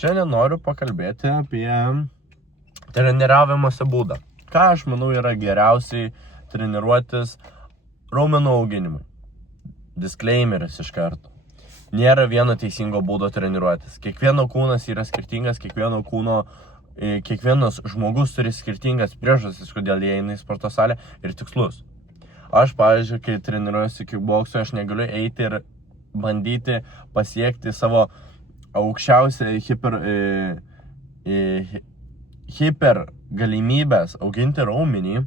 Šiandien noriu pakalbėti apie treniravimosi būdą. Ką aš manau yra geriausiai treniruotis raumenų auginimui. Disclaimeris iš karto. Nėra vieno teisingo būdo treniruotis. Kiekvieno kūnas yra skirtingas, kiekvienas žmogus turi skirtingas priežastis, kodėl jie eina į sporto salę ir tikslus. Aš, pavyzdžiui, kai treniruojuosi kickboksu, aš negaliu eiti ir bandyti pasiekti savo aukščiausią hiper galimybės auginti raumenį,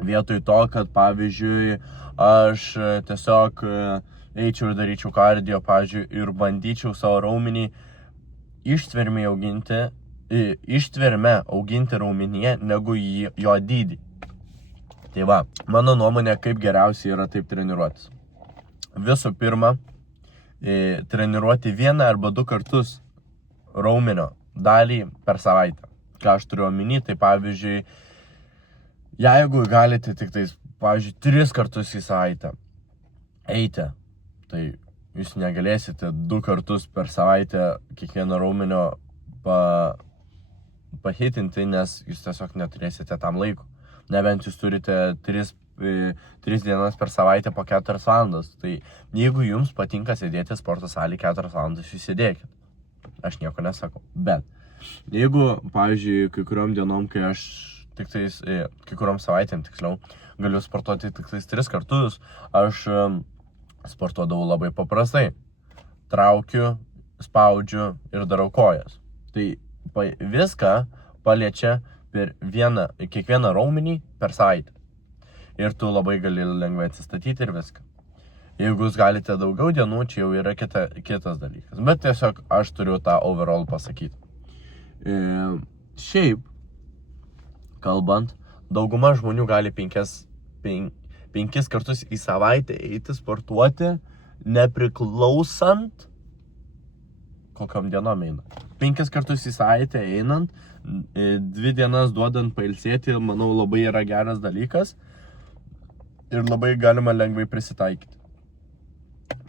vietoj to, kad, pavyzdžiui, aš tiesiog eičiau ir daryčiau kardio, pavyzdžiui, ir bandyčiau savo raumenį ištverme auginti raumenyje, negu jo dydį. Tai va, mano nuomonė, kaip geriausiai yra taip treniruotis. Visų pirma, treniruoti 1 arba 2 kartus raumenio dalį per savaitę. Ką aš turiu omeny, tai pavyzdžiui, jeigu galite tik tais, pavyzdžiui, 3 kartus į savaitę eiti, tai jūs negalėsite 2 kartus per savaitę kiekvieno raumenio pahitinti, nes jūs tiesiog neturėsite tam laiko. Nebent jūs turite 3 dienas per savaitę po 4 valandas. Tai jeigu jums patinka sėdėti sporto salėje 4 valandas, jūs sėdėkit. Aš nieko nesakau. Bet jeigu, pavyzdžiui, kai kuriom dienom, kai kuriom savaitėm tiksliau, galiu sportuoti tik 3 kartus, aš sportuodavau labai paprastai. Traukiu, spaudžiu ir darau kojas. Tai viską paliečia per kiekvieną raumenį per savaitę. Ir tu labai gali lengvai atsistatyti ir viską. Jeigu jūs galite daugiau dienų, čia jau yra kitas dalykas. Bet tiesiog aš turiu tą overall pasakyti. Šiaip, kalbant, dauguma žmonių gali 5 kartus į savaitę eiti sportuoti, nepriklausant kokiom dienom eina. 5 kartus į savaitę einant, 2 dienas duodant pailsėti, manau, labai yra geras dalykas ir labai galima lengvai prisitaikyti.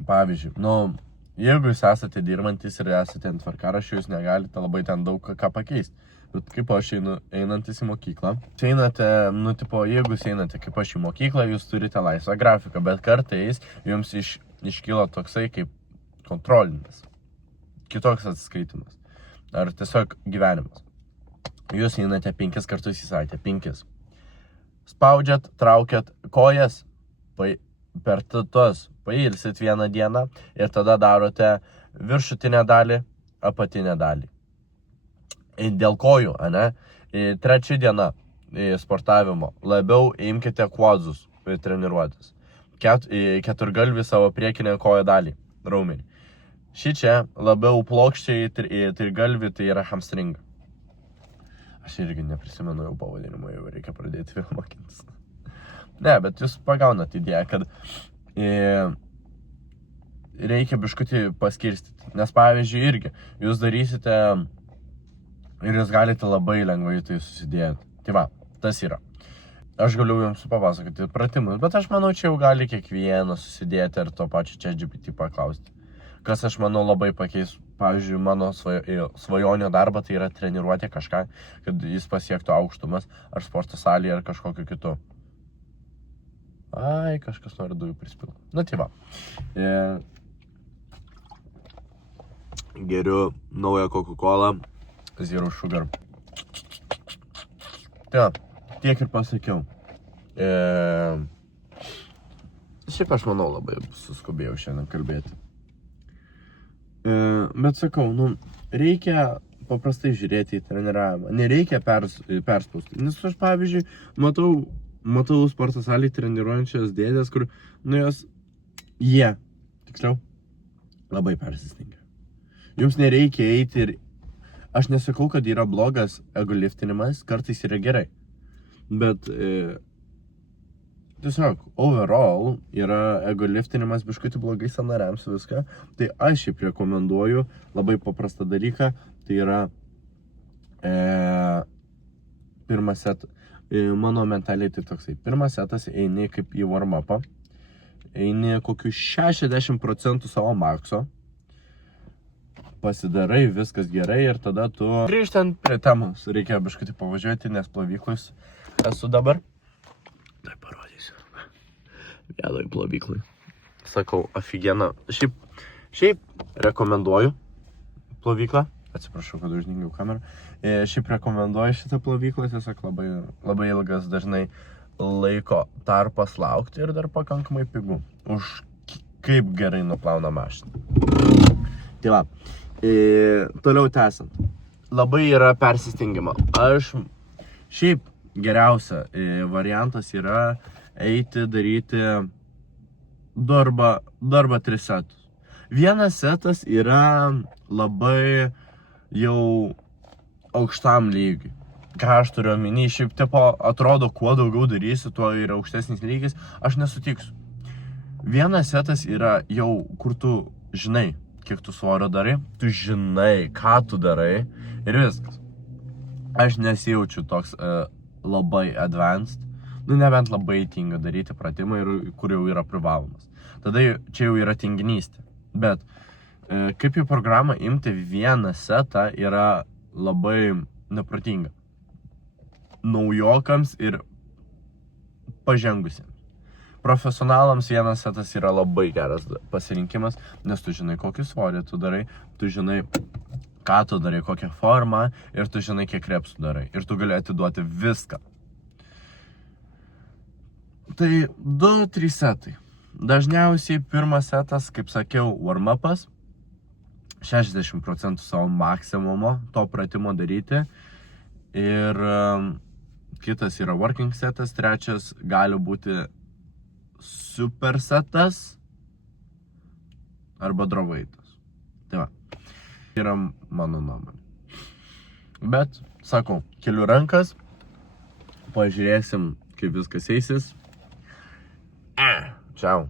Pavyzdžiui, jeigu jūs esate dirbantis ir esate ant tvarkaraščio, jūs negalite labai ten daug ką pakeisti. Bet kaip aš einantis į mokyklą, jeigu jūs einate kaip aš į mokyklą, jūs turite laisvą grafiką, bet kartais jums iškyla toksai kaip kontrolinis, kitoks atsiskaitimas ar tiesiog gyvenimas. Jūs einate 5 kartus į savaitę, 5. Spaudžiat, traukiat kojas, per tuos pailsit 1 dieną ir tada darote viršutinę dalį, apatinę dalį. Dėl kojų, ane? 3 diena sportavimo. Labiau imkite quadsus treniruotis. 4galvį savo priekinę kojo dalį, raumenį. Šičia labiau plokščiai 3galvį, tai yra hamstringa. Aš irgi neprisimenu jau pavadinimo, jau reikia pradėti vėl mokintis. Ne, bet jūs pagaunat idėją, kad reikia biškutį paskirstyti. Nes pavyzdžiui irgi, jūs darysite ir jūs galite labai lengvai tai susidėti. Tai va, tas yra. Aš galiu jums papasakoti pratimus, bet aš manau, čia jau gali kiekvienas susidėti ir to pačio ChatGPT paklausti. Kas aš manau labai pakeis, pavyzdžiui, mano svajonio darbą, tai yra treniruoti kažką, kad jis pasiektų aukštumas, ar sporto salėje, ar kažkokiu kitu. Ai, kažkas nori dujų prispilti. Tai va. Geriu naują Coca-Cola, Zero Sugar. Tai tiek ir pasakiau. Šiaip aš manau labai suskubėjau šiandien kalbėti. Bet sakau, reikia paprastai žiūrėti į treniravimą. Nereikia perspausti. Nes aš, pavyzdžiui, matau sporto salėje treniruojančias dėdės, kur, tiksliau, labai persistengia. Jums nereikia eiti ir, aš nesakau, kad yra blogas egoliftinimas, kartais yra gerai. Bet tiesiog, overall, yra egoliftinimas biškutį blogai sąnariams viską. Tai aš šiaip rekomenduoju labai paprastą dalyką. Tai yra pirmas setas. Mano mentaliai tai toksai. Pirmas setas eini kaip į warm-upą. Eini kokiu 60% savo makso. pasidarai, viskas gerai ir tada tu grįžtant prie temos. Reikia biškutį pavažiuoti, nes plovyklus esu dabar. Tai parodysiu. Vienoj plovyklai. Sakau, aфиgena. Šiaip rekomenduoju plovyklą. Atsiprašau, kad uždengiau kamerą. Šiaip rekomenduoju šitą plovyklą, tiesiog labai ilgas dažnai laiko tarpas laukti ir dar pakankamai pigų. Už kaip gerai nuplauna mašiną. Tai va, toliau tęsant. Labai yra persistengimo. Šiaip geriausia variantas yra eiti daryti darbą 3 setus. Vienas setas yra labai jau aukštam lygiui. Ką aš turiu omeny, šiaip tipo atrodo, kuo daugiau darysi, tuo yra aukštesnis lygis, aš nesutiksiu. Vienas setas yra jau, kur tu žinai, kiek tu svorio darai, tu žinai, ką tu darai ir viskas. Aš nesijaučiu toks labai advanced, nebent labai tinga daryti pratimą, kur jau yra privalomas. Tada čia jau yra tinginystė. Bet kaip į programą imti vieną setą yra labai neprotinga. Naujokams ir pažengusiems. Profesionalams vienas setas yra labai geras pasirinkimas, nes tu žinai, kokį svorį tu darai, tu žinai, ką tu darai, kokią formą ir tu žinai, kiek repsų darai. Ir tu gali atiduoti viską. Tai 2-3 setai. Dažniausiai pirmas setas, kaip sakiau, warm-upas. 60% savo maksimumo to pratimo daryti. Ir kitas yra working setas, trečias gali būti super setas arba drovaitas. Tai va, yra mano nuomonė. Bet, sakau, keliu rankas, pažiūrėsim, kaip viskas eisis. Čiau.